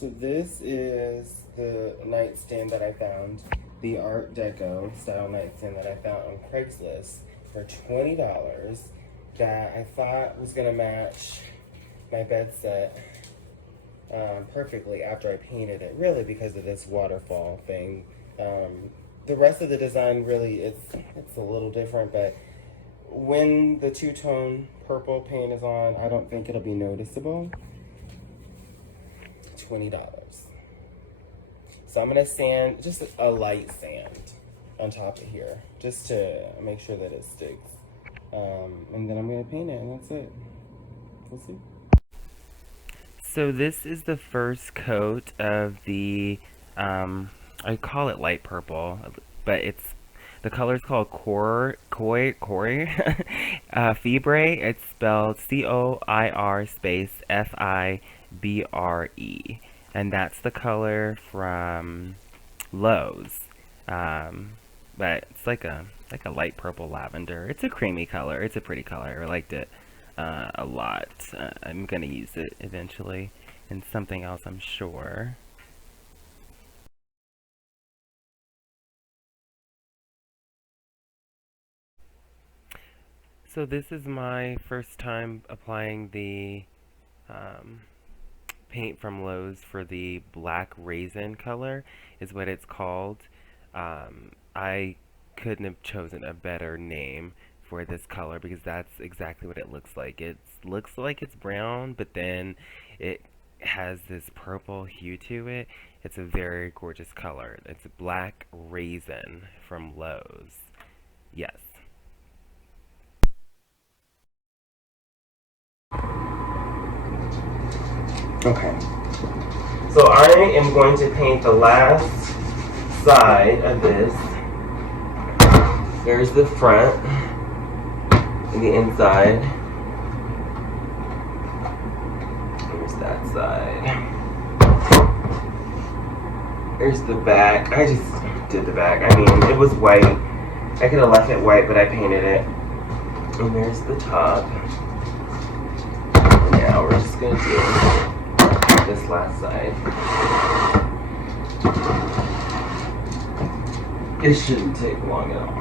So this is the nightstand that I found, the Art Deco style nightstand that I found on Craigslist for $20 that I thought was gonna match my bed set perfectly after I painted it, really because of this waterfall thing. The rest of the design really, it's a little different, but when the two-tone purple paint is on, I don't think it'll be noticeable. $20. So I'm gonna sand, just a light sand on top of here, just to make sure that it sticks. And then I'm gonna paint it, and that's it. We'll see. So this is the first coat of the, I call it light purple, but the color is called Fibre. It's spelled COIR space FIBRE. And that's the color from Lowe's. But it's like a light purple lavender. It's a creamy color. It's a pretty color. I liked it a lot. I'm gonna use it eventually in something else, I'm sure. So this is my first time applying the paint from Lowe's for the black raisin color, is what it's called. I couldn't have chosen a better name for this color because that's exactly what it looks like. It looks like it's brown, but then it has this purple hue to it. It's a very gorgeous color. It's black raisin from Lowe's. Yes. Okay, so I am going to paint the last side of this. There's the front and the inside. There's that side. There's the back. I just did the back. I mean, it was white. I could have left it white, but I painted it. And there's the top. And now we're just going to do this last side. It shouldn't take long at all.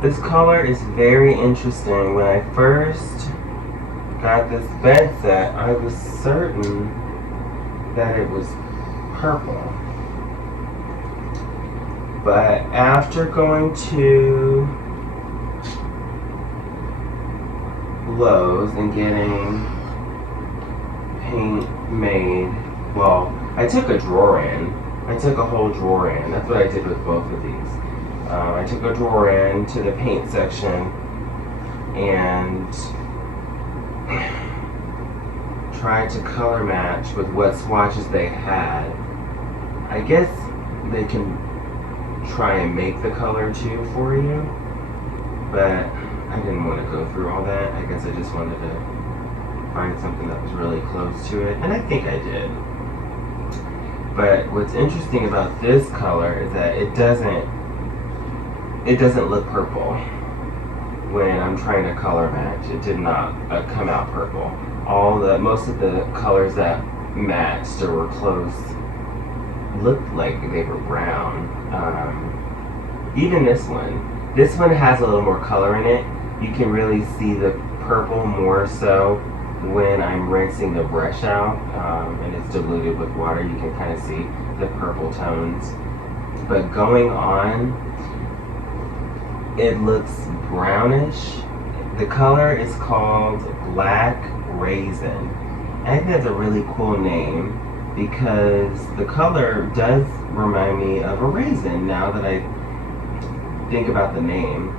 This color is very interesting. When I first got this bed set, I was certain that it was purple. But after going to Lowe's and getting paint made, well, I took a drawer in. I took a whole drawer in. That's what I did with both of these. I took a drawer in to the paint section and tried to color match with what swatches they had. I guess they can try and make the color too for you, but I didn't want to go through all that. I guess I just wanted to find something that was really close to it, and I think I did. But what's interesting about this color is that it doesn't look purple when I'm trying to color match. It did not come out purple. Most of the colors that matched or were close looked like they were brown. Even this one has a little more color in it. You can really see the purple more so when I'm rinsing the brush out, and it's diluted with water. You can kind of see the purple tones. But going on, it looks brownish. The color is called Black Raisin. And I think that's a really cool name because the color does remind me of a raisin now that I think about the name.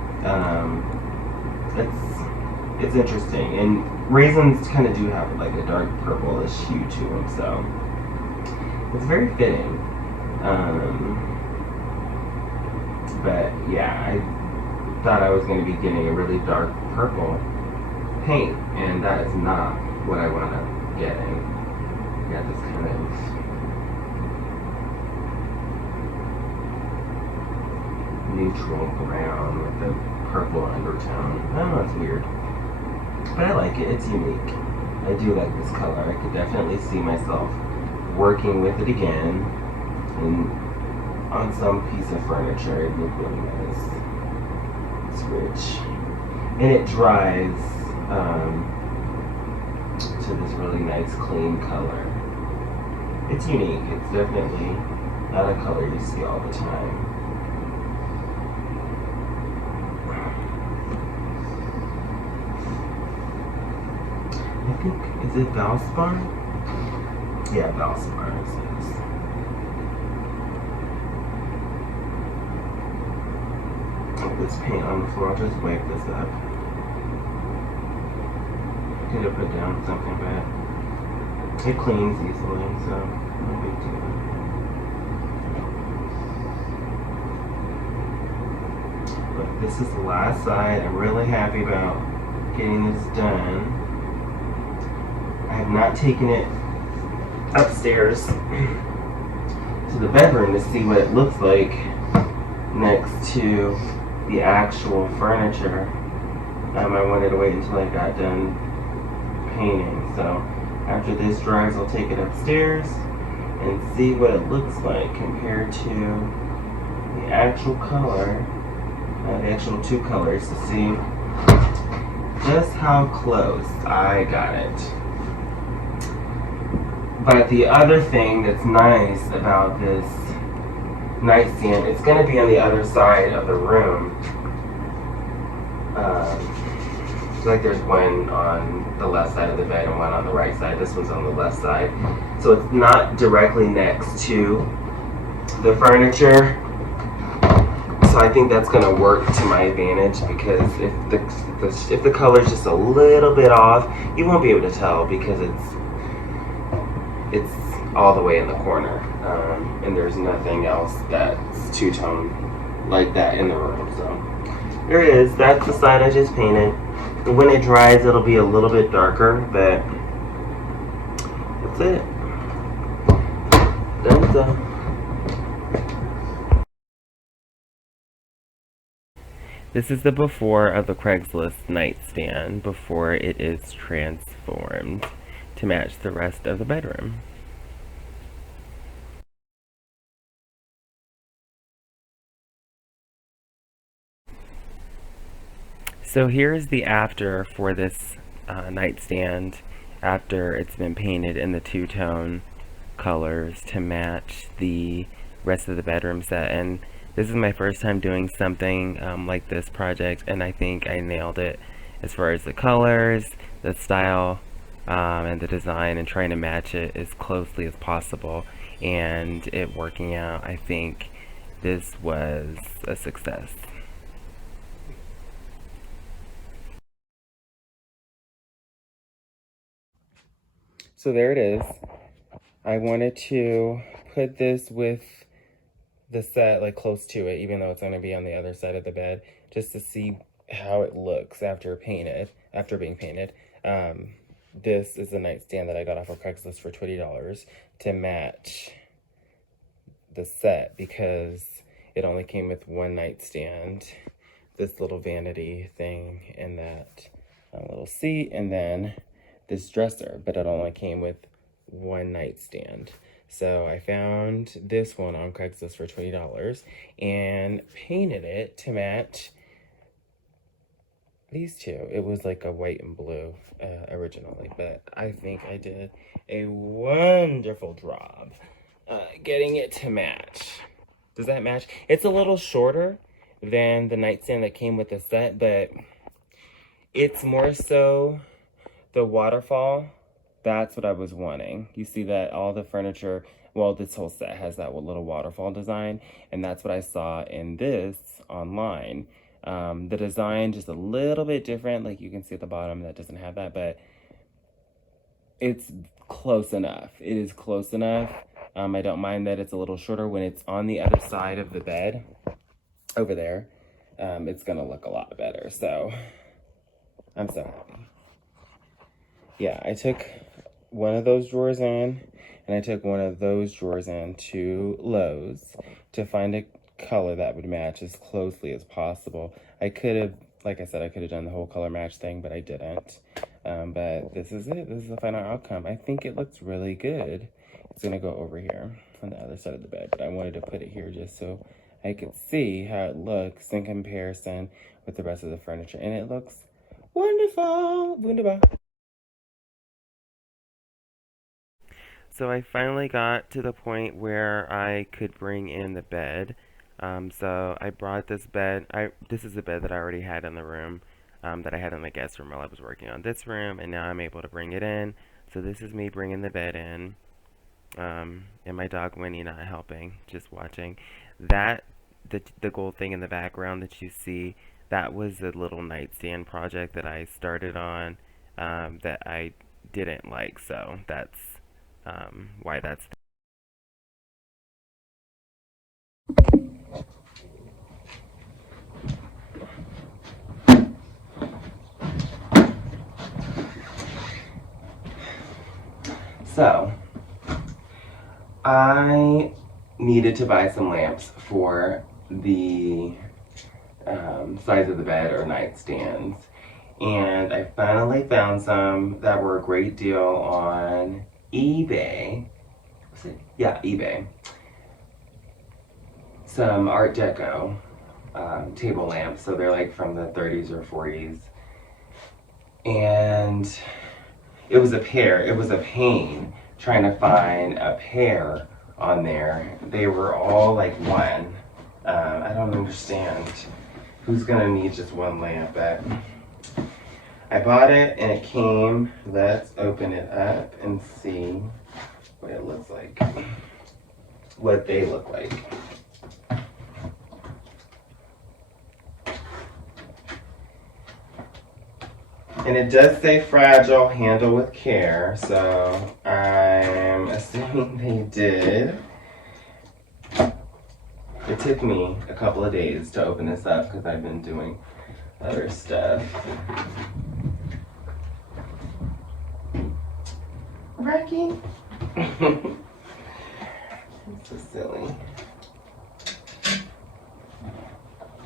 It's interesting, and raisins kind of do have like a dark purplish hue to them, so it's very fitting. But yeah, I thought I was going to be getting a really dark purple paint, and that is not what I wound up getting. Yeah, this kind of neutral brown with a purple undertone. I don't know, it's weird. But I like it. It's unique. I do like this color. I could definitely see myself working with it again and on some piece of furniture. It'd look really nice. It's rich. And it dries to this really nice clean color. It's unique. It's definitely not a color you see all the time. I think, is it Valspar? Yeah, Valspar it says. Oh, this paint on the floor, I'll just wipe this up. Could have put down something, but it cleans easily, so no big deal. But this is the last side. I'm really happy about getting this done. I have not taken it upstairs to the bedroom to see what it looks like next to the actual furniture. I wanted to wait until I got done painting. So after this dries, I'll take it upstairs and see what it looks like compared to the actual color, the actual two colors, to see just how close I got it. But the other thing that's nice about this nightstand, it's going to be on the other side of the room. Like there's one on the left side of the bed and one on the right side. This one's on the left side. So it's not directly next to the furniture. So I think that's going to work to my advantage, because if the color's just a little bit off, you won't be able to tell because it's all the way in the corner, and there's nothing else that's two-tone like that in the room. So there it is. That's the side I just painted. And when it dries, it'll be a little bit darker, but that's it. Done. So. This is the before of the Craigslist nightstand before it is transformed to match the rest of the bedroom. So here's the after for this nightstand after it's been painted in the two-tone colors to match the rest of the bedroom set. And this is my first time doing something like this project, and I think I nailed it as far as the colors, the style, and the design, and trying to match it as closely as possible, and it working out. I think this was a success. So there it is. I wanted to put this with the set like close to it, even though it's going to be on the other side of the bed, just to see how it looks after being painted. This is a nightstand that I got off of Craigslist for $20 to match the set, because it only came with one nightstand, this little vanity thing, and that little seat, and then this dresser, but it only came with one nightstand. So I found this one on Craigslist for $20 and painted it to match these two. It was like a white and blue originally, but I think I did a wonderful job getting it to match. Does that match? It's a little shorter than the nightstand that came with the set, but it's more so the waterfall. That's what I was wanting. You see that all the furniture, well, this whole set has that little waterfall design, and that's what I saw in this online. The design just a little bit different, like you can see at the bottom that doesn't have that, but it's close enough. It is close enough. I don't mind that it's a little shorter. When it's on the other side of the bed, over there, it's gonna look a lot better, so I'm so happy. Yeah, I took one of those drawers in, and I took one of those drawers in to Lowe's to find a color that would match as closely as possible. I could have, like I said, I could have done the whole color match thing, but I didn't. But this is it. This is the final outcome. I think it looks really good. It's gonna go over here on the other side of the bed, but I wanted to put it here just so I could see how it looks in comparison with the rest of the furniture. And it looks wonderful. Wunderbar. So I finally got to the point where I could bring in the bed. So I brought this bed. This is the bed that I already had in the room, that I had in the guest room while I was working on this room, and now I'm able to bring it in. So this is me bringing the bed in, and my dog Winnie not helping, just watching. That the gold thing in the background that you see, that was a little nightstand project that I started on, that I didn't like. So that's why that's. So, I needed to buy some lamps for the size of the bed or nightstands. And I finally found some that were a great deal on eBay. Was it? Yeah, eBay. Some Art Deco table lamps. So they're like from the 30s or 40s. And it was a pair. It was a pain trying to find a pair on there. They were all like one. I don't understand who's gonna need just one lamp, but I bought it and it came. Let's open it up and see what it looks like. What they look like. And it does say fragile, handle with care, so I'm assuming they did. It took me a couple of days to open this up because I've been doing other stuff. Rocky. It's so silly.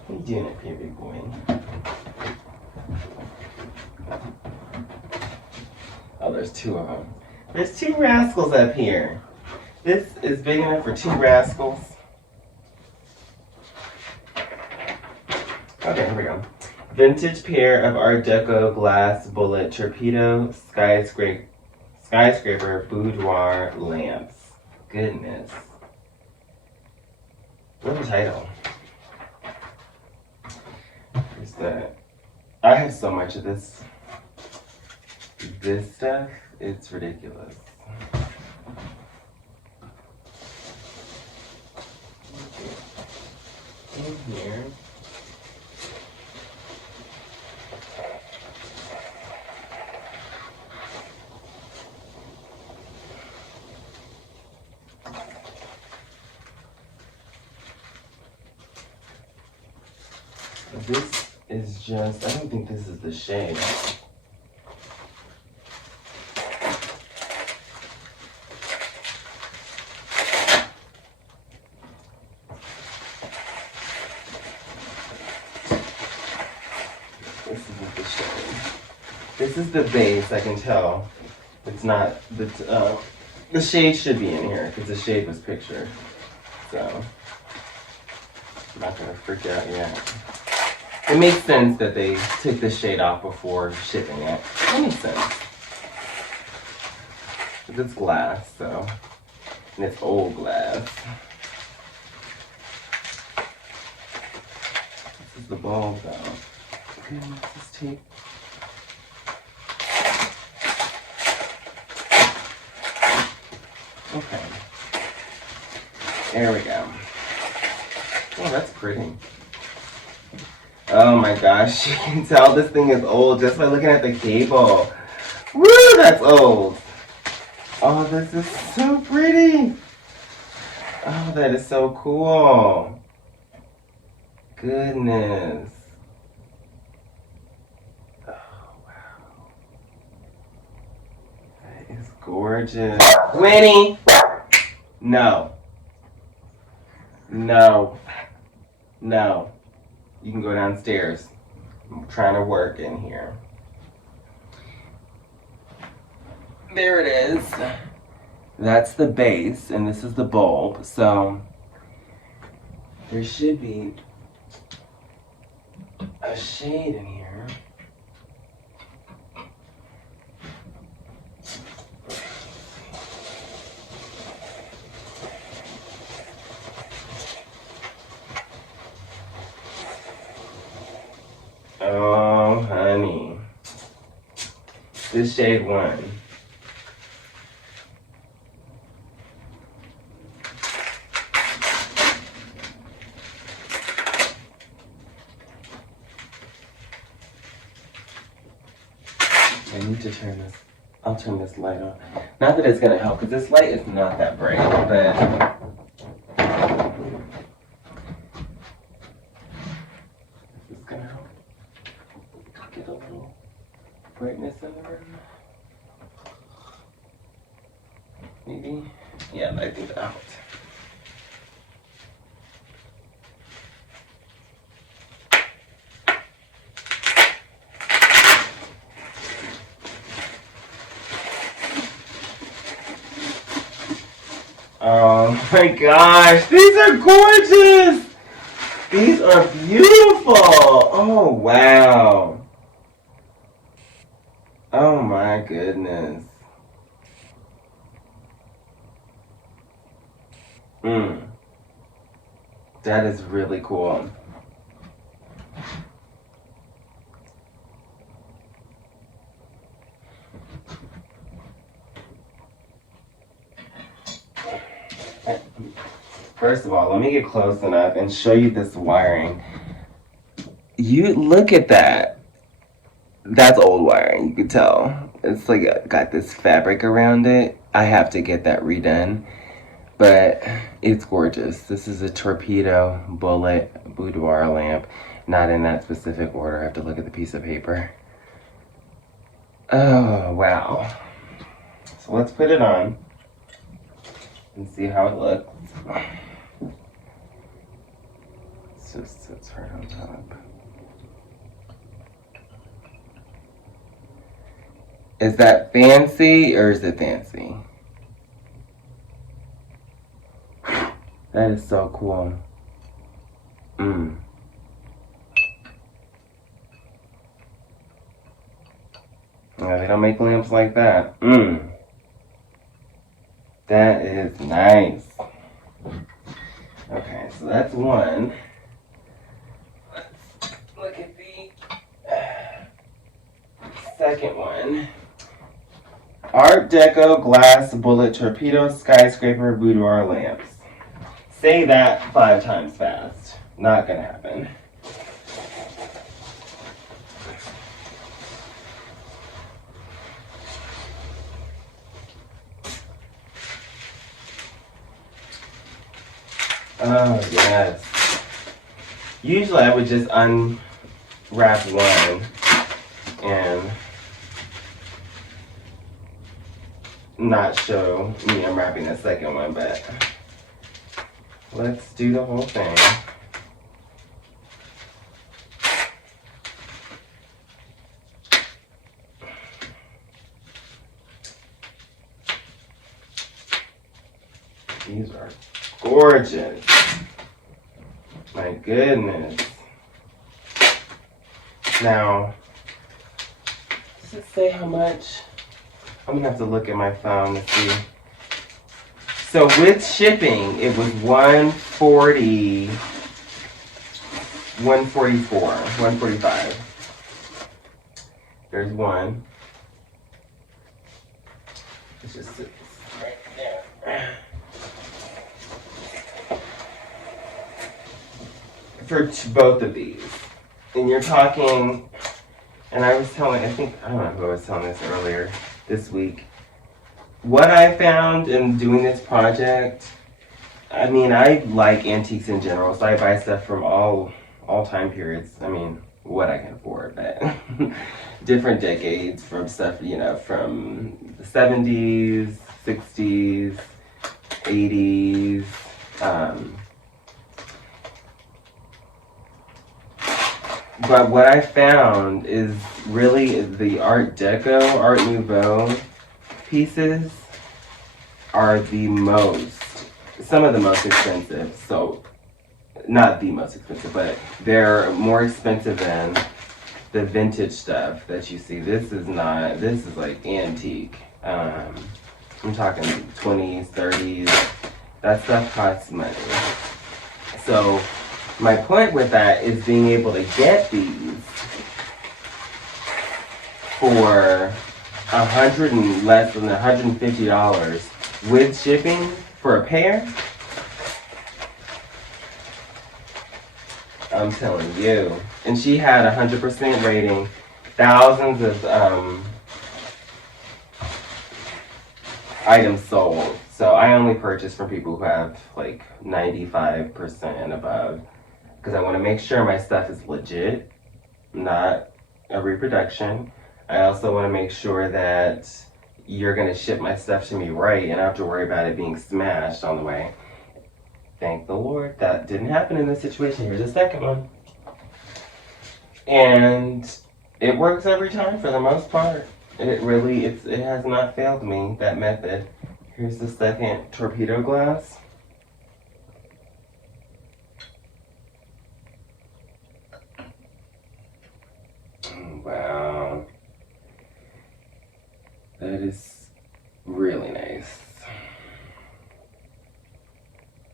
What are you doing up here, big boy? Oh, there's two of them. There's two rascals up here. This is big enough for two rascals. Okay, here we go. Vintage pair of Art Deco glass bullet torpedo skyscraper boudoir lamps. Goodness. What a title. Here's the. I have so much of this. This stuff, it's ridiculous. In here. This is just, I don't think this is the shade. This is the base, I can tell. It's not, the shade should be in here because the shade was pictured. So, I'm not gonna freak out yet. It makes sense that they took the shade off before shipping it. It makes sense. It's glass, so, and it's old glass. This is the bulb though. Goodness, this tape. Okay. There we go. Oh, that's pretty. Oh my gosh, you can tell this thing is old just by looking at the cable. Woo, that's old. Oh, this is so pretty. Oh, that is so cool. Goodness. Oh, wow. That is gorgeous. Winnie! No. No. No. You can go downstairs. I'm trying to work in here. there it is. That's the base, and this is the bulb. So there should be a shade in here. Oh, honey. This shade 1. I need to turn this, I'll turn this light on. Not that it's gonna help, because this light is not that bright, but this is gonna help get a little brightness in the room. Maybe? Yeah, I think that helped. Oh my gosh, these are gorgeous! These are beautiful! Oh wow. Oh my goodness. That is really cool. First of all, let me get close enough and show you this wiring. You look at that. That's old wiring, you can tell. It's like got this fabric around it. I have to get that redone, but it's gorgeous. This is a Torpedo bullet boudoir lamp. Not in that specific order. I have to look at the piece of paper. Oh, wow. So let's put it on and see how it looks. It just sits right on top. Is that fancy or is it fancy? That is so cool. Yeah, they don't make lamps like that. That is nice. Okay, so that's one. Let's look at the second one. Art Deco glass bullet torpedo skyscraper boudoir lamps. Say that 5 times fast. Not gonna happen. Oh, yes. Usually I would just unwrap one and not show me unwrapping the second one, but let's do the whole thing. These are gorgeous. My goodness. Now, does it say how much? I'm gonna have to look at my phone to see. So with shipping, it was $140, $144, $145. There's one. It's just right there. For both of these. And you're talking, and I was telling, I don't know who I was telling this earlier this week. What I found in doing this project, I mean, I like antiques in general, so I buy stuff from all time periods. I mean, what I can afford, but different decades, from stuff, you know, from the 70s, 60s, 80s, but what I found is really the Art Deco, Art Nouveau pieces are some of the most expensive. So, not the most expensive, but they're more expensive than the vintage stuff that you see. This is like antique. I'm talking 20s, 30s. That stuff costs money. So my point with that is being able to get these for less than $150 with shipping for a pair. I'm telling you. And she had 100% rating, thousands of items sold. So I only purchase from people who have like 95% and above, because I want to make sure my stuff is legit, not a reproduction. I also want to make sure that you're going to ship my stuff to me right and I don't have to worry about it being smashed on the way. Thank the Lord that didn't happen in this situation. Here's the second one. And it works every time for the most part. It has not failed me, that method. Here's the second torpedo glass. Wow. That is really nice.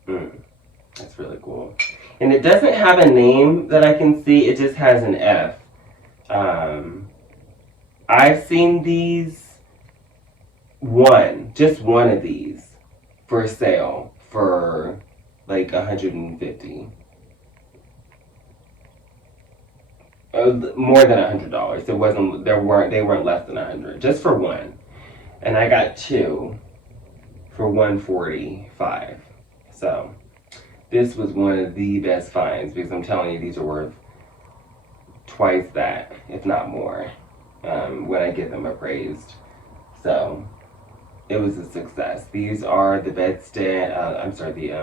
That's really cool. And it doesn't have a name that I can see, it just has an F. I've seen these, just one of these for sale for like $150. More than $100. They weren't less than $100, just for one. And I got two for $145. So this was one of the best finds, because I'm telling you, these are worth twice that, if not more, when I get them appraised. So it was a success. These are the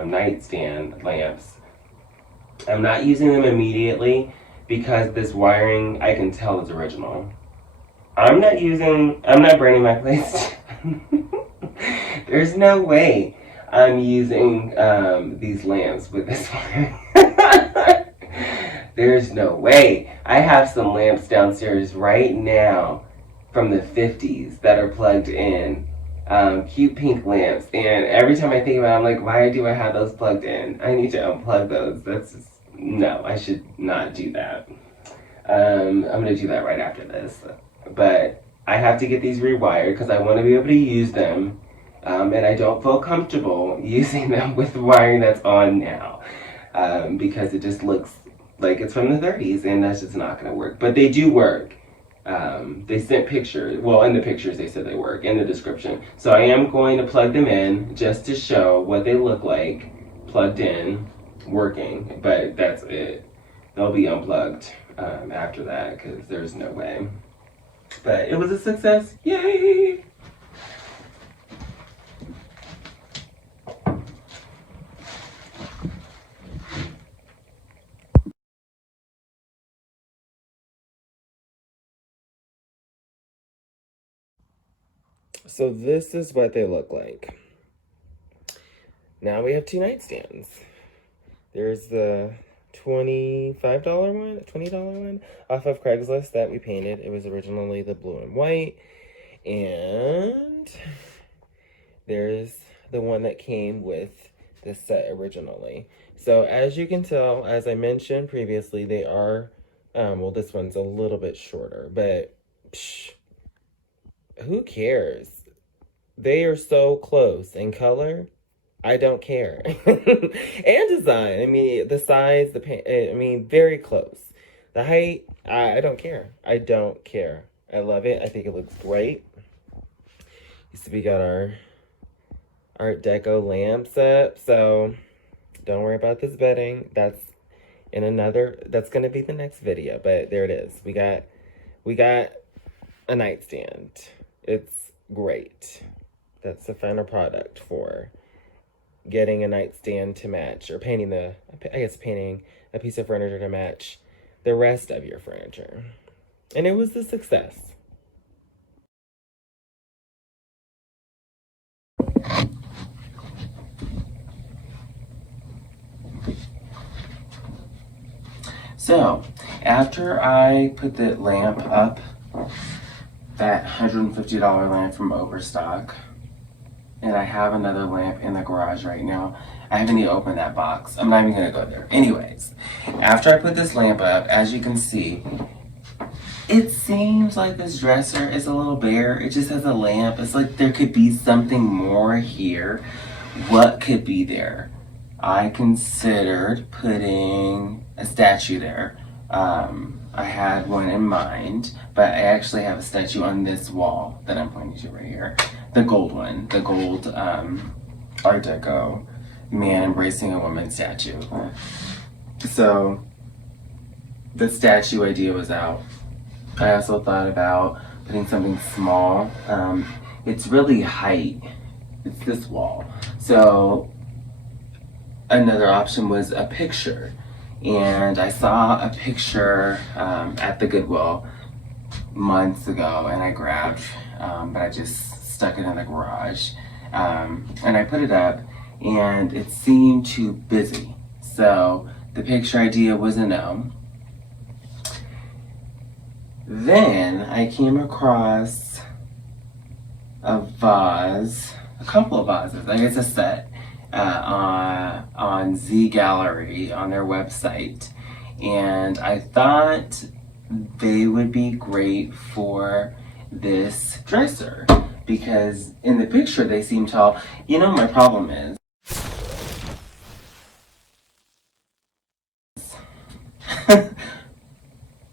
nightstand lamps. I'm not using them immediately because this wiring, I can tell is original. I'm not burning my place. There's no way I'm using these lamps with this wiring. There's no way. I have some lamps downstairs right now from the 50s that are plugged in. Cute pink lamps. And every time I think about it, I'm like, why do I have those plugged in? I need to unplug those. No, I should not do that. I'm going to do that right after this. But I have to get these rewired because I want to be able to use them. And I don't feel comfortable using them with the wiring that's on now. Because it just looks like it's from the 30s, and that's just not going to work. But they do work. They sent pictures. Well, in the pictures they said they work, in the description. So I am going to plug them in just to show what they look like, plugged in, working. But that's it. They'll be unplugged after that, because there's no way. But it was a success. Yay! So this is what they look like. Now we have two nightstands. There's the $25 one, $20 one off of Craigslist that we painted. It was originally the blue and white. And there's the one that came with the set originally. So as you can tell, as I mentioned previously, they are, well, this one's a little bit shorter, but who cares? They are so close in color. I don't care. And design. I mean, the size, the paint, I mean, very close. The height, I don't care. I don't care. I love it. I think it looks great. So we got our Art Deco lamps up. So don't worry about this bedding. That's going to be the next video. But there it is. We got a nightstand. It's great. That's the final product for getting a nightstand to match, or painting a piece of furniture to match the rest of your furniture. And it was a success. So, after I put the lamp up, that $150 lamp from Overstock, and I have another lamp in the garage right now. I haven't even opened that box. I'm not even gonna go there. Anyways, after I put this lamp up, as you can see, it seems like this dresser is a little bare. It just has a lamp. It's like there could be something more here. What could be there? I considered putting a statue there. I had one in mind, but I actually have a statue on this wall that I'm pointing to right here. The gold one, the gold Art Deco man embracing a woman statue. So the statue idea was out. I also thought about putting something small. It's really height. It's this wall. So another option was a picture. And I saw a picture at the Goodwill months ago, and I grabbed, but I just stuck it in the garage. And I put it up, and it seemed too busy. So the picture idea was a no. Then I came across a vase, a couple of vases, I guess a set, on Gallerie on their website, and I thought they would be great for this dresser because in the picture they seem tall. You know, my problem is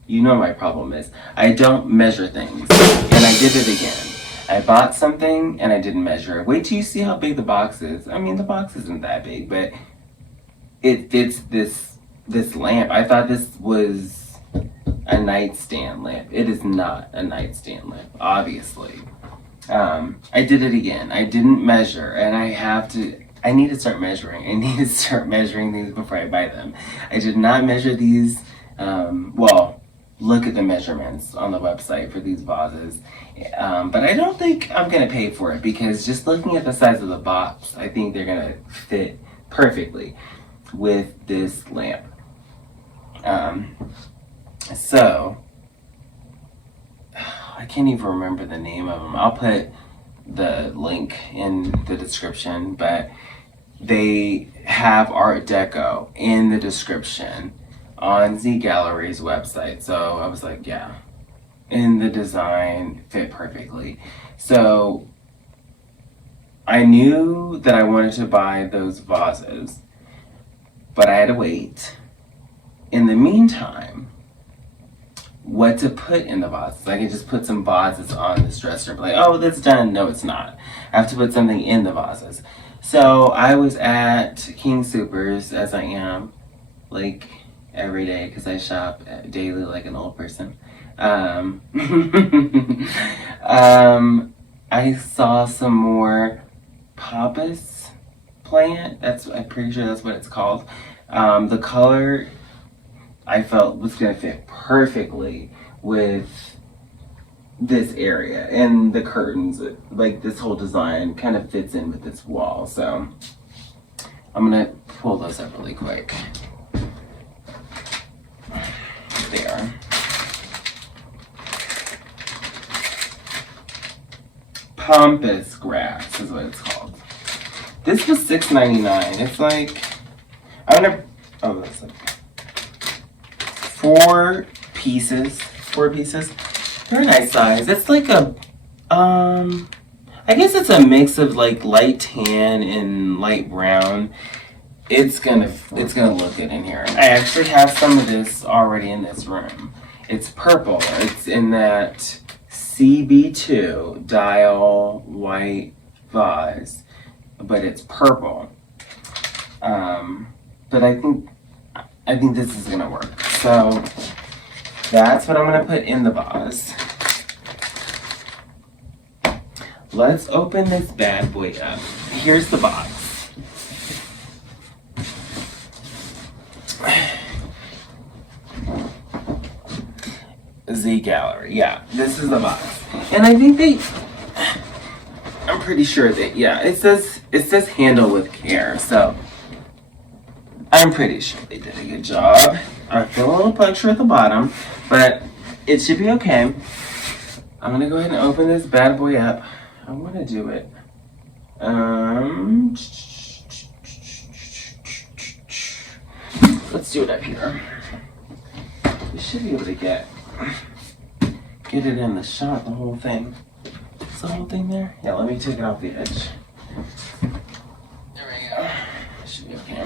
you know my problem is I don't measure things, and I did it again. I bought something and I didn't measure it. Wait till you see how big the box is. I mean, the box isn't that big, but it fits this lamp. I thought this was a nightstand lamp. It is not a nightstand lamp, obviously. I did it again. I didn't measure, and I need to start measuring. I need to start measuring these before I buy them. I did not measure these. Well, look at the measurements on the website for these vases. But I don't think I'm gonna pay for it because just looking at the size of the box, I think they're gonna fit perfectly with this lamp. So I can't even remember the name of them. I'll put the link in the description, but they have Art Deco in the description on Gallerie's website. So I was like, yeah, and the design fit perfectly. So I knew that I wanted to buy those vases, but I had to wait. In the meantime, what to put in the vases? I could just put some vases on this dresser and be like, oh, that's done. No, it's not. I have to put something in the vases. So I was at King Soopers, as I am, like every day, because I shop daily like an old person. I saw some more Pampas plant. I'm pretty sure that's what it's called. The color I felt was gonna fit perfectly with this area, and the curtains, like this whole design kind of fits in with this wall. So I'm gonna pull those up really quick. There. Pampas grass is what it's called. This was $6.99. It's like, I'm gonna, oh, that's like 4 pieces. They're a nice size. It's like a, I guess it's a mix of like light tan and light brown. It's gonna look good in here. I actually have some of this already in this room. It's purple. It's in that CB2 dial white vase, but it's purple. But I think this is gonna work. So that's what I'm gonna put in the vase. Let's open this bad boy up. Here's the box. Gallerie, yeah, this is the box, and I think I'm pretty sure that, yeah, it says handle with care, so I'm pretty sure they did a good job. I feel a little puncture at the bottom, but it should be okay. I'm gonna go ahead and open this bad boy up. I want to do it. Let's do it up here. We should be able to get it in the shot, the whole thing. Is the whole thing there? Yeah, let me take it off the edge. There we go. Should be okay.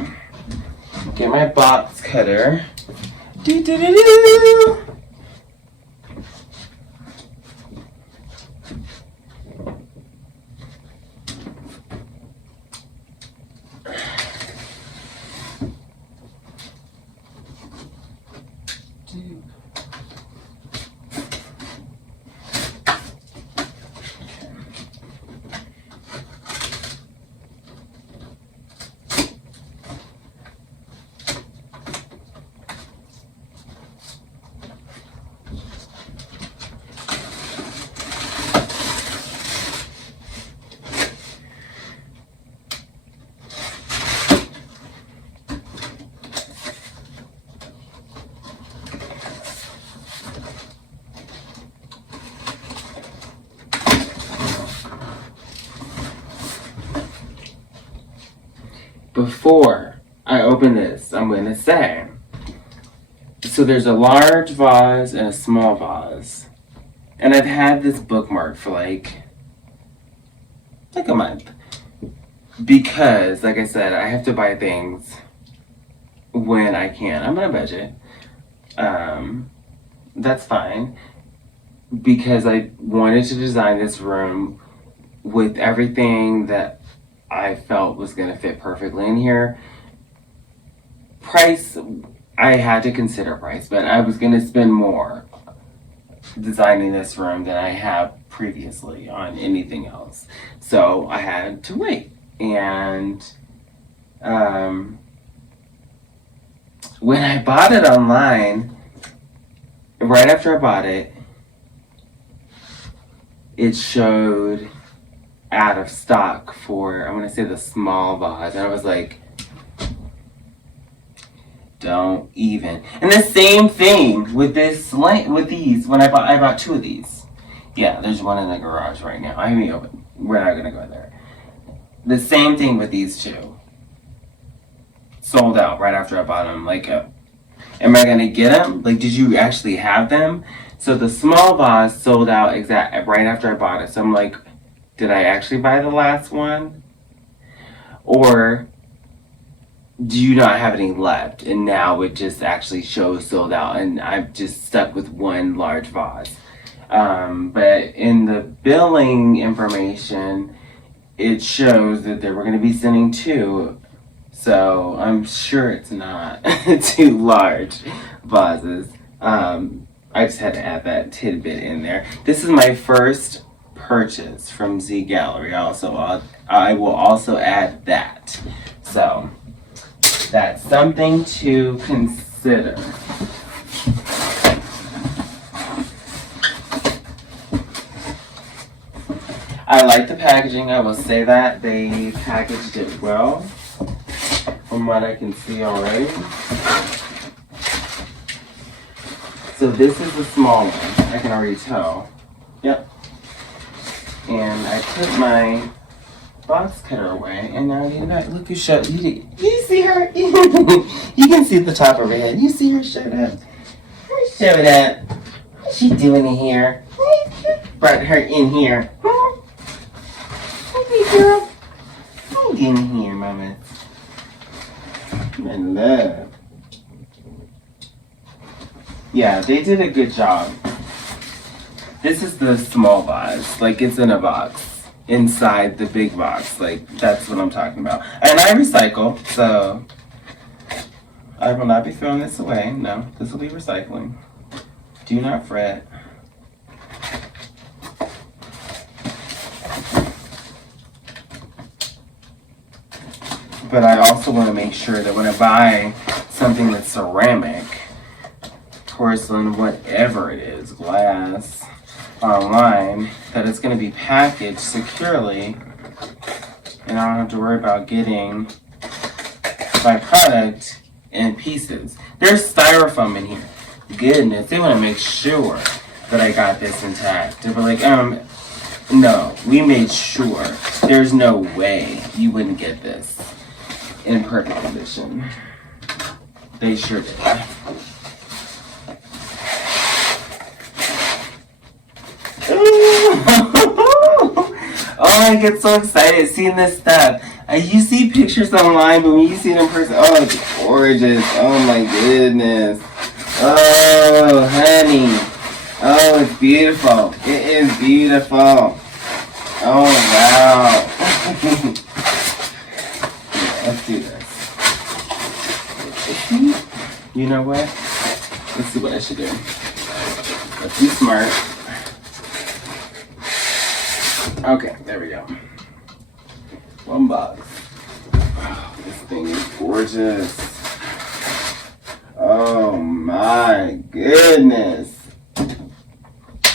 Get my box cutter. Do-do-do-do-do-do. Before I open this, I'm going to say, so there's a large vase and a small vase. And I've had this bookmark for like a month. Because, like I said, I have to buy things when I can. I'm on a budget. That's fine. Because I wanted to design this room with everything that I felt was going to fit perfectly in here. Price, I had to consider price, but I was going to spend more designing this room than I have previously on anything else. So I had to wait. And when I bought it online, right after I bought it, it showed out of stock for, I want to say, the small vase. And I was like, don't even. And the same thing with this, with these. When I bought two of these. Yeah, there's one in the garage right now. I mean, we're not gonna go there. The same thing with these two. Sold out right after I bought them. Like, am I gonna get them? Like, did you actually have them? So the small vase sold out right after I bought it. So I'm like, did I actually buy the last one? Or do you not have any left? And now it just actually shows sold out and I've just stuck with one large vase. But in the billing information, it shows that they were going to be sending two. So I'm sure it's not two large vases. I just had to add that tidbit in there. This is my first purchase from Z Gallerie. I will also add that. So that's something to consider. I like the packaging, I will say that. They packaged it well, from what I can see already. So this is the small one, I can already tell. Yep. And I put my box cutter away, and now you're not. Look who showed. You see her? You can see the top of her head. You see her showed up. Her showed up. What's she doing in here? Brought her in here. Hey, girl. Get in here, mama. My love. Yeah, they did a good job. This is the small vase. Like, it's in a box. Inside the big box. Like, that's what I'm talking about. And I recycle, so I will not be throwing this away. No, this will be recycling. Do not fret. But I also want to make sure that when I buy something that's ceramic, porcelain, whatever it is, glass, online, that it's going to be packaged securely and I don't have to worry about getting my product in pieces. There's styrofoam in here. Goodness, they want to make sure that I got this intact. They were like, no, we made sure. There's no way you wouldn't get this in perfect condition. They sure did. Oh, I get so excited seeing this stuff. You see pictures online, but when you see it in person, oh, it's gorgeous. Oh my goodness. Oh, honey. Oh, it's beautiful. It is beautiful. Oh, wow. Yeah, let's do this. You know what? Let's see what I should do. Let's be smart. Okay, there we go. One box. Oh, this thing is gorgeous. Oh my goodness.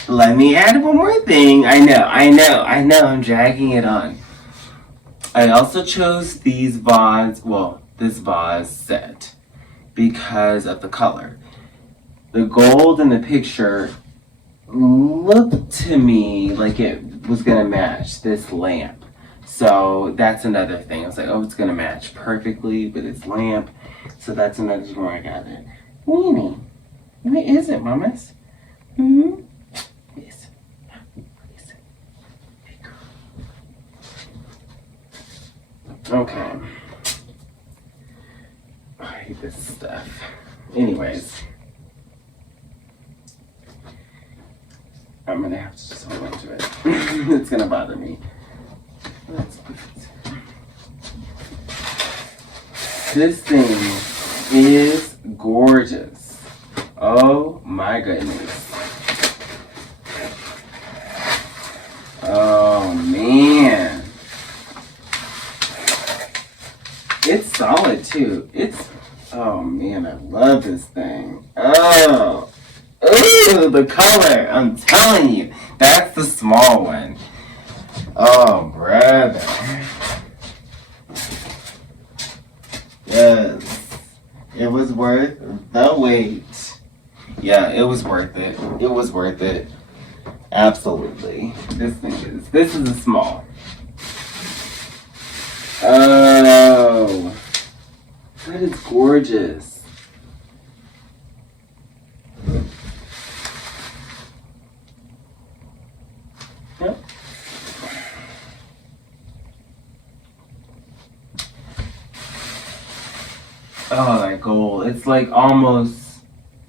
Let me add one more thing. I know, I'm dragging it on. I also chose these vase, well, this vase set because of the color. The gold in the picture looked to me like it was gonna match this lamp. So that's another thing. I was like, oh, it's gonna match perfectly with its lamp. So that's another reason why I got it. Weenie. Where is it, mamas? Hmm? Yes. Okay. I hate this stuff. Anyways. I'm gonna have to just hold on to it. It's gonna bother me. Let's put it. This thing is gorgeous. Oh my goodness. Oh man. It's solid too. Oh man, I love this thing. Oh. Ooh, the color. I'm telling you. That's the small one. Oh, brother. Yes. It was worth the wait. Yeah, it was worth it. It was worth it. Absolutely. This is a small. Oh. That is gorgeous. Yep. Oh, that gold. It's like almost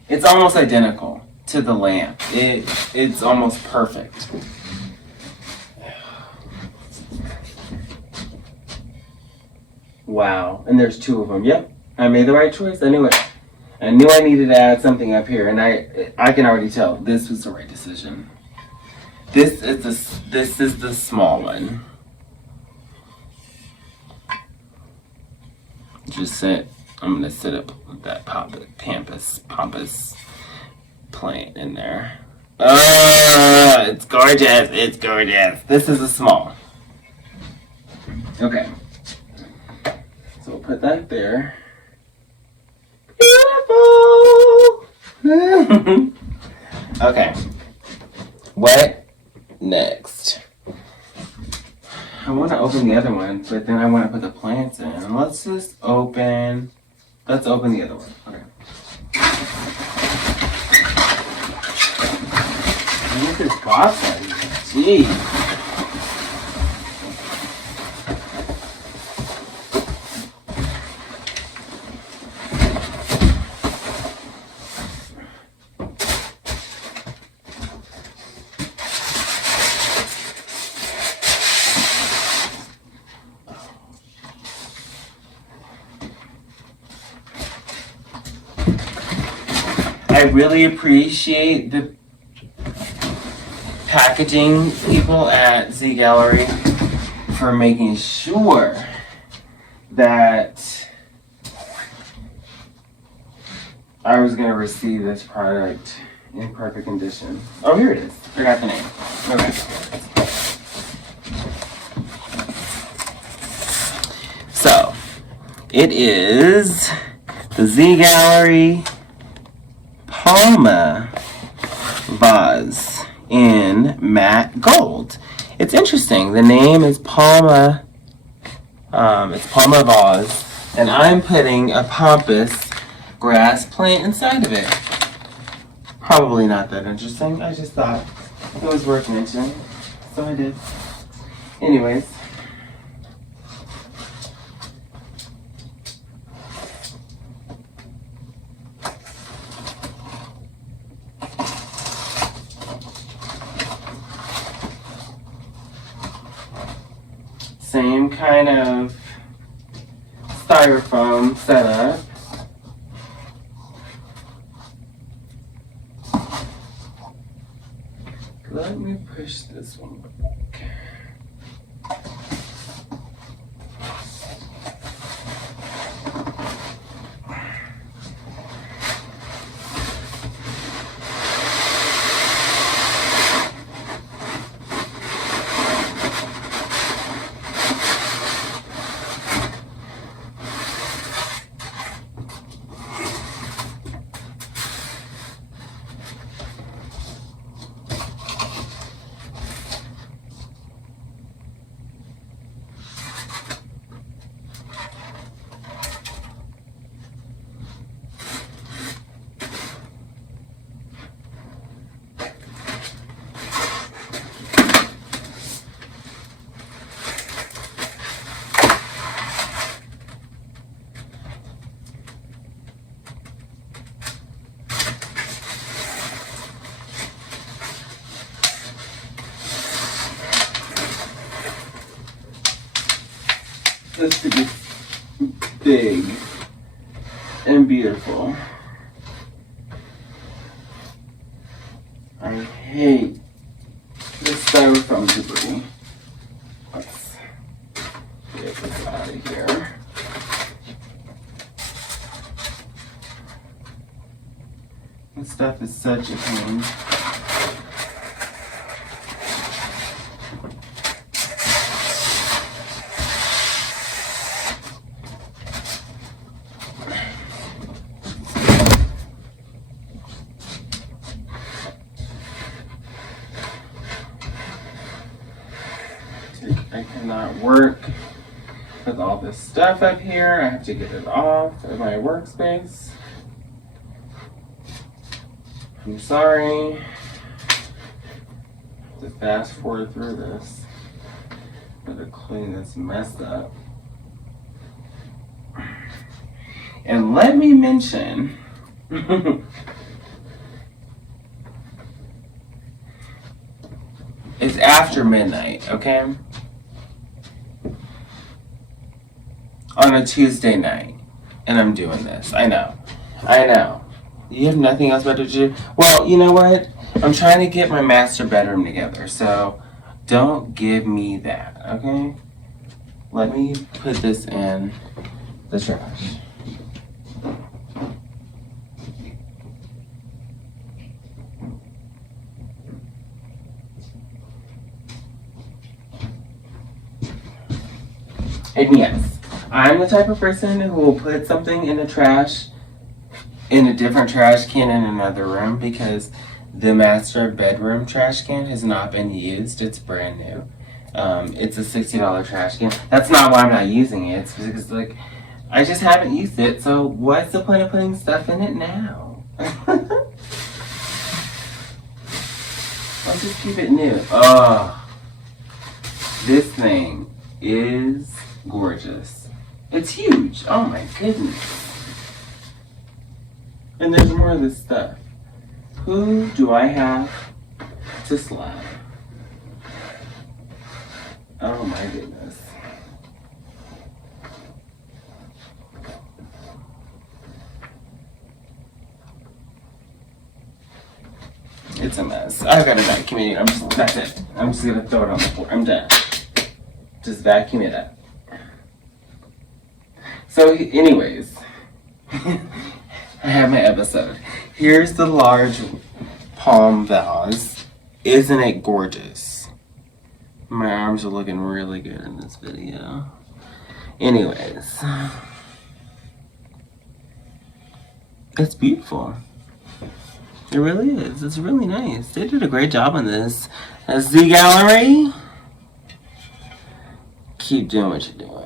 identical to the lamp. It's almost perfect. Wow. And there's two of them. Yep. I made the right choice. I knew it. I knew I needed to add something up here, and I can already tell this was the right decision. This is the small one. I'm gonna set up that Pampas plant in there. Oh, it's gorgeous. It's gorgeous. This is a small. Okay. So we'll put that there. Beautiful. Okay. What next? I want to open the other one, but then I want to put the plants in. Let's open the other one. Okay. Look at this box right here. Jeez. I really appreciate the packaging people at Z Gallerie for making sure that I was going to receive this product in perfect condition. Oh, here it is. Forgot the name. Okay. So, it is the Z Gallerie Palma vase in matte gold. It's interesting. The name is Palma. It's Palma vase, and I'm putting a Pampas grass plant inside of it. Probably not that interesting. I just thought it was worth mentioning, so I did. Anyways. Same kind of styrofoam setup. Let me push this one back. This could be big and beautiful. I hate this styrofoam debris. Let's get this out of here. This stuff is such a pain. I cannot work with all this stuff up here. I have to get it off of my workspace. I'm sorry. To fast forward through this. Better clean this mess up. And let me mention it's after midnight, okay? On a Tuesday night. And I'm doing this. I know. You have nothing else better to do? Well, you know what? I'm trying to get my master bedroom together, so don't give me that, okay? Let me put this in the trash. And yes, I'm the type of person who will put something in the trash, in a different trash can in another room, because the master bedroom trash can has not been used. It's brand new. It's a $60 trash can. That's not why I'm not using it. It's because, like, I just haven't used it, so what's the point of putting stuff in it now? Let's just keep it new. This thing is gorgeous. It's huge. Oh my goodness. And there's more of this stuff. Who do I have to slap? Oh my goodness. It's a mess. I've got to vacuum it. That's it. I'm just gonna throw it on the floor. I'm done. Just vacuum it up. So anyways, I have my episode. Here's the large palm vase. Isn't it gorgeous? My arms are looking really good in this video. Anyways. It's beautiful. It really is. It's really nice. They did a great job on this. That's the Gallerie. Keep doing what you're doing.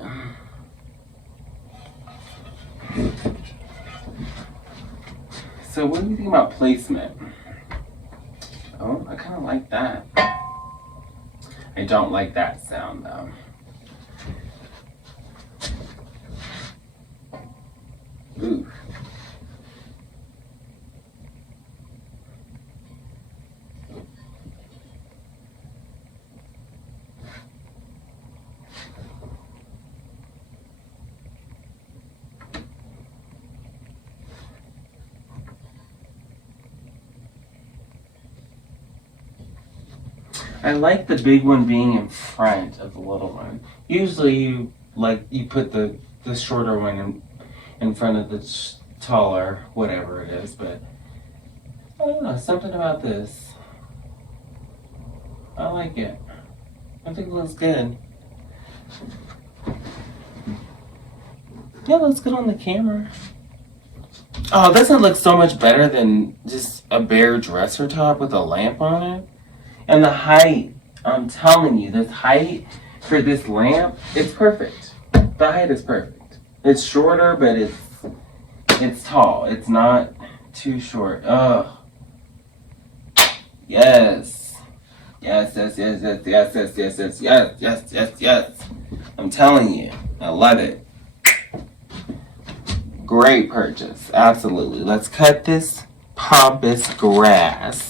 So what do you think about placement? Oh, I kind of like that. I don't like that sound though. Ooh. I like the big one being in front of the little one. Usually you put the shorter one in front of the taller, whatever it is, but I don't know, something about this. I like it. I think it looks good. Yeah, it looks good on the camera. Oh, doesn't it look so much better than just a bare dresser top with a lamp on it? And the height, I'm telling you, this height for this lamp, it's perfect. The height is perfect. It's shorter, but it's tall. It's not too short. Ugh. Yes. Yes, yes, yes, yes, yes, yes, yes, yes, yes, yes, yes, yes. I'm telling you, I love it. Great purchase, absolutely. Let's cut this Pampas grass.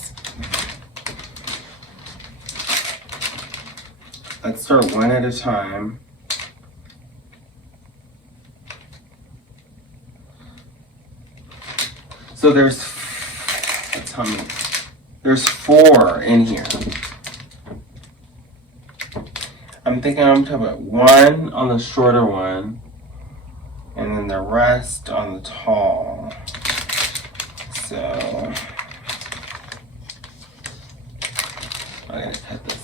Let's start one at a time. So there's 4 in here. I'm thinking I'm talking about 1 on the shorter one, and then the rest on the tall. So I'm gonna cut this.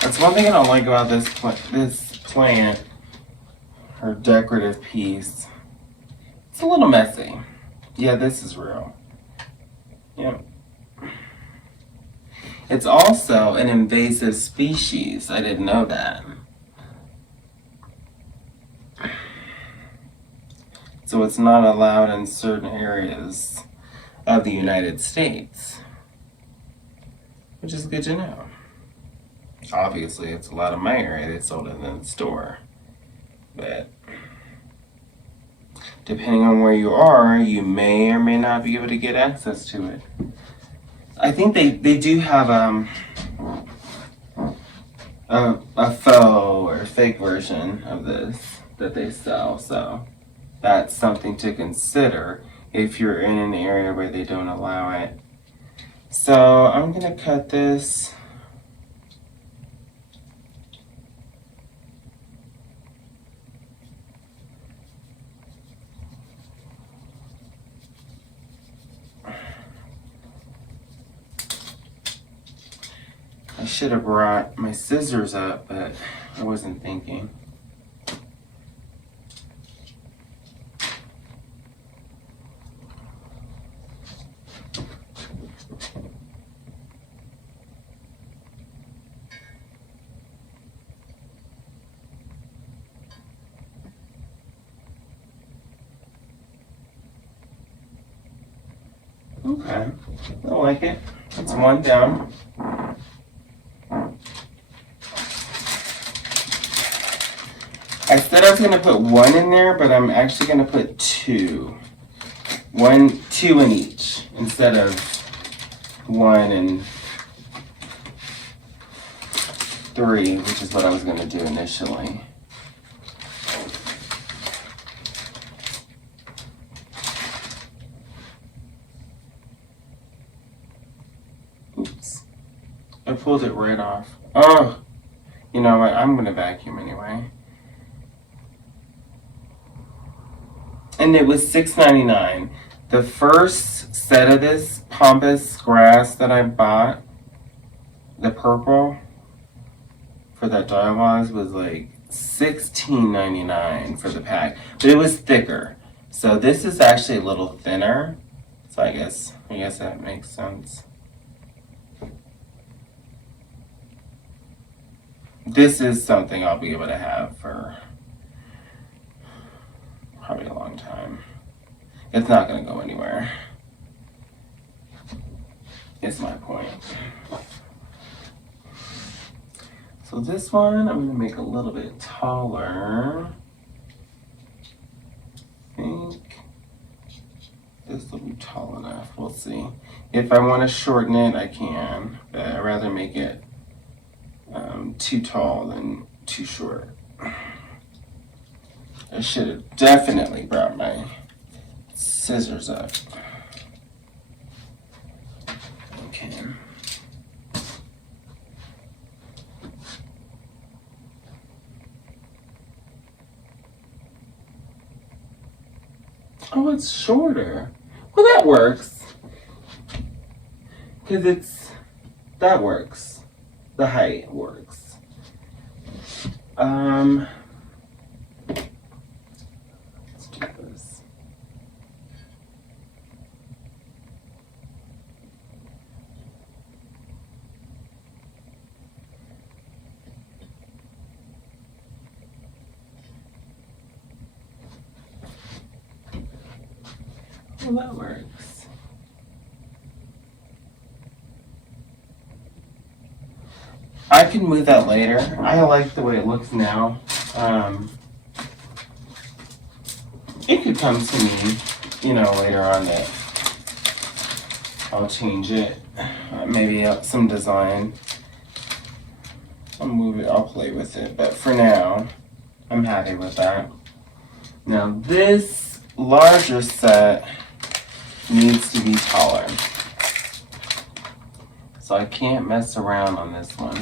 That's one thing I don't like about this plant, or decorative piece. It's a little messy. Yeah, this is real. Yep. It's also an invasive species. I didn't know that. So it's not allowed in certain areas of the United States, which is good to know. Obviously, it's a lot of my area that's sold it in the store, but depending on where you are, you may or may not be able to get access to it. I think they do have a faux or fake version of this that they sell, so that's something to consider if you're in an area where they don't allow it. So I'm gonna cut this. I should have brought my scissors up, but I wasn't thinking. Okay, I like it. That's one down. I said I was going to put 1 in there, but I'm actually going to put 2. 2 in each instead of 1 and 3, which is what I was going to do initially. Oops. I pulled it right off. Oh! You know what? I'm going to vacuum anyway. And it was $6.99. The first set of this Pampas grass that I bought, the purple, for that dial vase was like $16.99 for the pack. But it was thicker. So this is actually a little thinner. So I guess that makes sense. This is something I'll be able to have for probably a long time. It's not going to go anywhere. It's my point. So this one, I'm going to make a little bit taller. I think this will be tall enough. We'll see. If I want to shorten it, I can. But I'd rather make it too tall than too short. I should have definitely brought my scissors up. Okay. Oh, it's shorter. Well, that works. Because that works. The height works. Let's do this. Well, that works. I can move that later. I like the way it looks now. It could come to me, later on that I'll change it. Maybe some design. I'll move it, I'll play with it. But for now, I'm happy with that. Now this larger set needs to be taller. So I can't mess around on this one.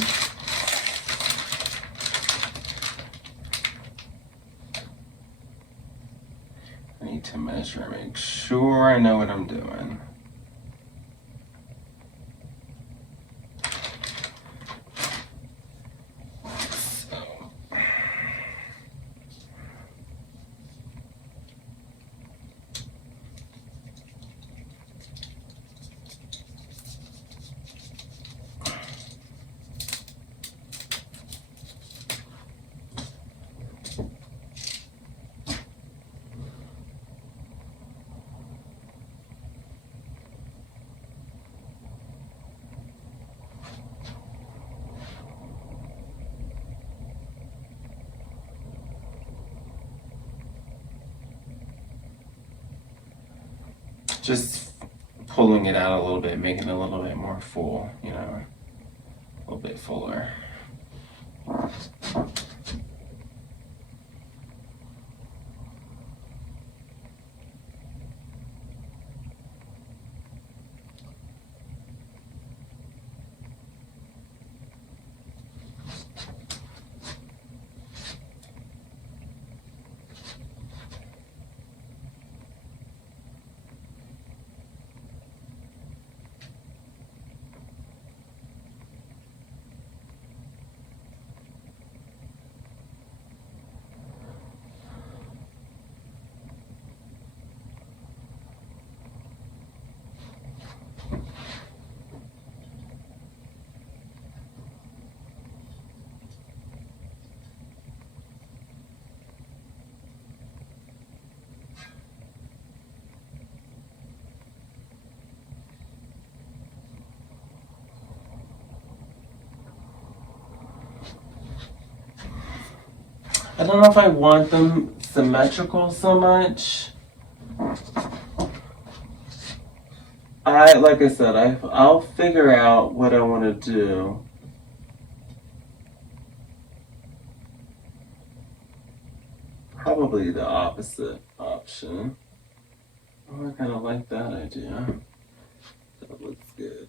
I need to measure, make sure I know what I'm doing. Just pulling it out a little bit, making it a little bit more full, a little bit fuller. I don't know if I want them symmetrical so much. Like I said, I'll figure out what I want to do. probably the opposite option. Oh, I kind of like that idea. That looks good.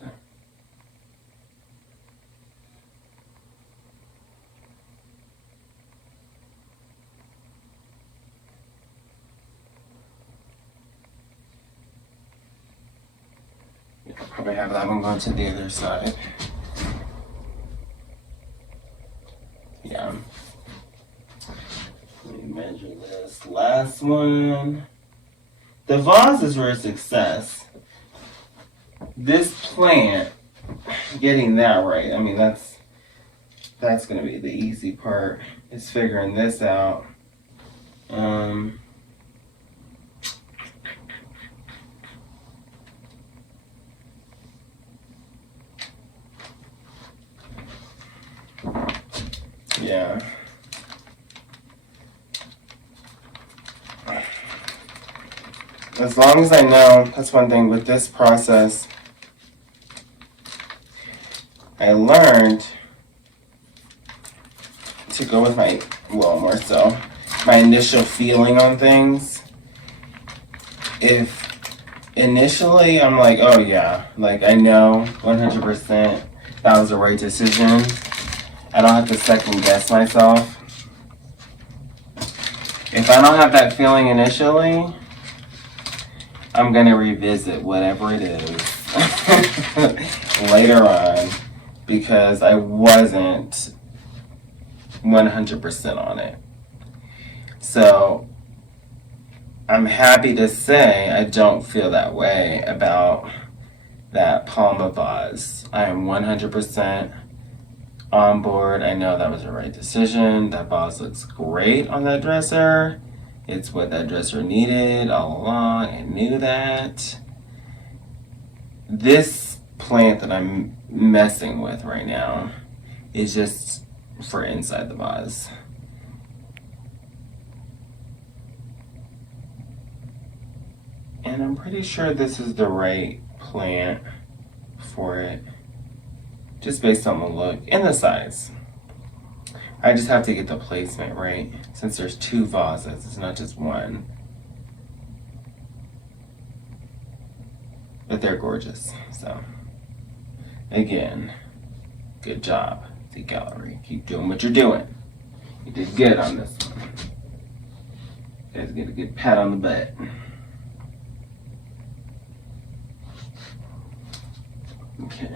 Yeah, I'll probably have that one going to the other side. Yeah. Let me measure this last one. The vases were a success. This plant, getting that right, I mean, that's going to be the easy part, is figuring this out. Yeah. As long as I know, that's one thing with this process, I learned to go with my, well, more so, my initial feeling on things. If initially I'm like, oh yeah, like I know 100% that was the right decision, I don't have to second guess myself. If I don't have that feeling initially, I'm gonna revisit whatever it is later on because I wasn't 100% on it. So I'm happy to say I don't feel that way about that Palma vase. I am 100% on board. I know that was the right decision. That vase looks great on that dresser. It's what that dresser needed all along. I knew that. This plant that I'm messing with right now is just for inside the vase. And I'm pretty sure this is the right plant for it, just based on the look and the size. I just have to get the placement right, since there's two vases, it's not just one. But they're gorgeous, so. Again, good job, the Gallerie. Keep doing what you're doing. You did good on this one. You guys get a good pat on the butt. Okay.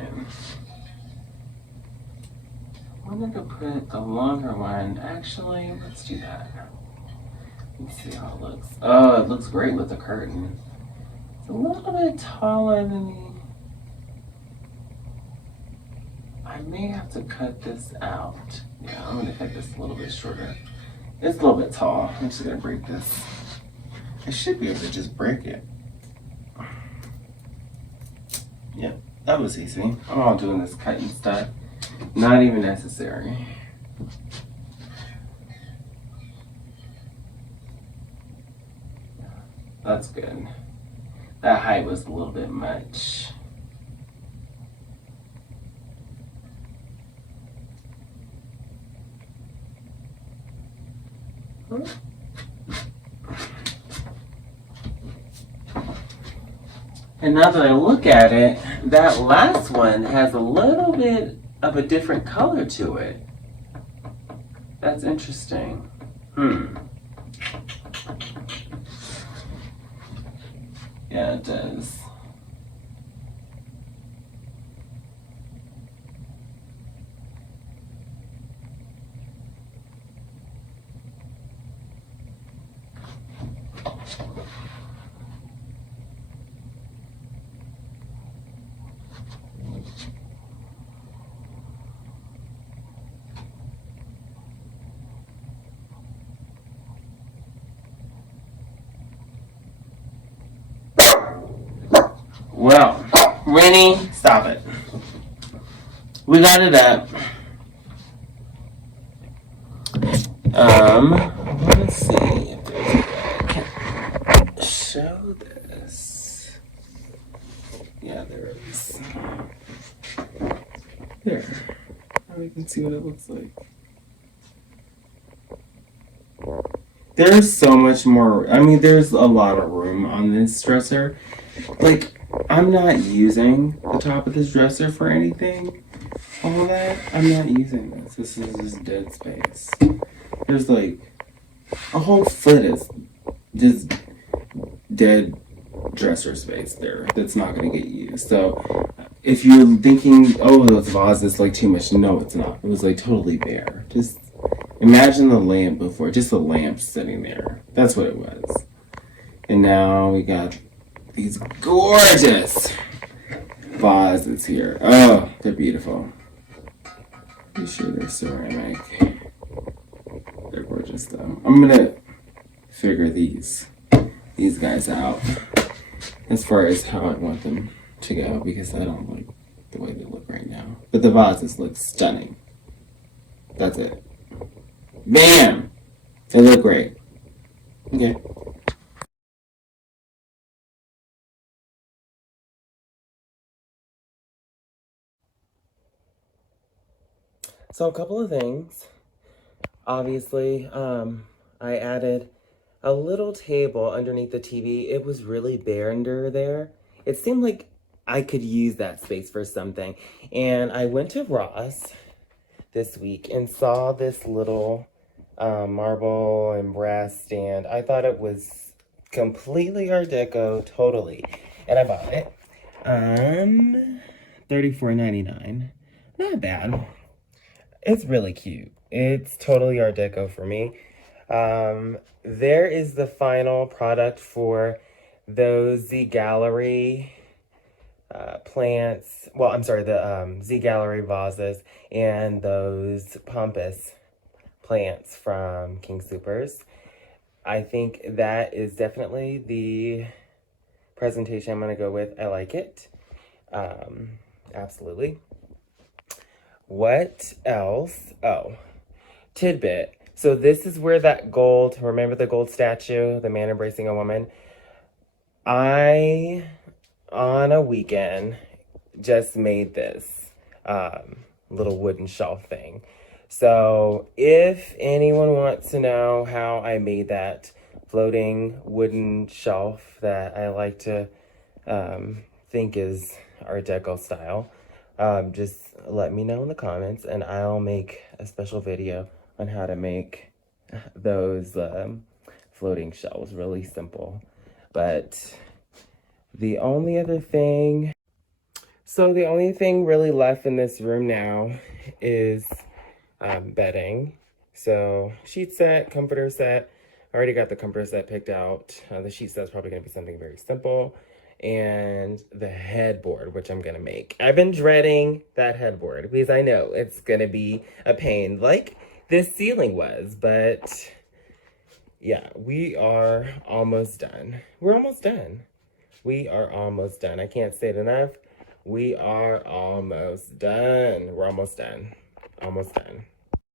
I wanted to put the longer one. Actually, let's do that. Let's see how it looks. Oh, it looks great with the curtain. It's a little bit taller than the... I may have to cut this out. Yeah, I'm gonna cut this a little bit shorter. It's a little bit tall. I'm just gonna break this. I should be able to just break it. Yeah, that was easy. I'm all doing this cutting stuff. Not even necessary. That's good. That height was a little bit much. And now that I look at it, that last one has a little bit of a different color to it. That's interesting. Yeah, it does. Well, Rennie, stop it. We got it up. Let's see if there's a way I can show this. Yeah, there it is. There. Now you can see what it looks like. there's so much more. I mean, there's a lot of room on this dresser. Like, I'm not using the top of this dresser for anything. All that, I'm not using this. This is just dead space. There's like a whole foot is just dead dresser space there that's not going to get used. So if you're thinking, oh, those vases like too much, no, it's not. It was like totally bare. Just imagine the lamp before, just the lamp sitting there. That's what it was. And now we got these gorgeous vases here. Oh, they're beautiful. Pretty sure they're ceramic. They're gorgeous though. I'm gonna figure these guys out as far as how I want them to go, because I don't like the way they look right now. But the vases look stunning. That's it. Bam! They look great. Okay. So a couple of things. Obviously, I added a little table underneath the TV. It was really bare under there. It seemed like I could use that space for something. And I went to Ross this week and saw this little marble and brass stand. I thought it was completely Art Deco, totally. And I bought it. $34.99. Not bad. It's really cute. It's totally Art Deco for me. There is the final product for those Z Gallerie plants. Well, I'm sorry, the Z Gallerie vases and those Pampas plants from King Soopers. I think that is definitely the presentation I'm going to go with. I like it. Absolutely. What else? Oh, tidbit. So this is where that gold, remember the gold statue, the man embracing a woman? I, on a weekend, just made this little wooden shelf thing. So if anyone wants to know how I made that floating wooden shelf that I like to think is Art Deco style, just let me know in the comments and I'll make a special video on how to make those floating shelves. Really simple. But the only other thing, the only thing really left in this room now is bedding. So sheet set, comforter set. I already got the comforter set picked out. The sheet set's probably going to be something very simple. And the headboard, which I'm going to make. I've been dreading that headboard because I know it's going to be a pain like this ceiling was. But yeah, we are almost done. We're almost done. We are almost done. I can't say it enough. We are almost done. We're almost done. Almost done.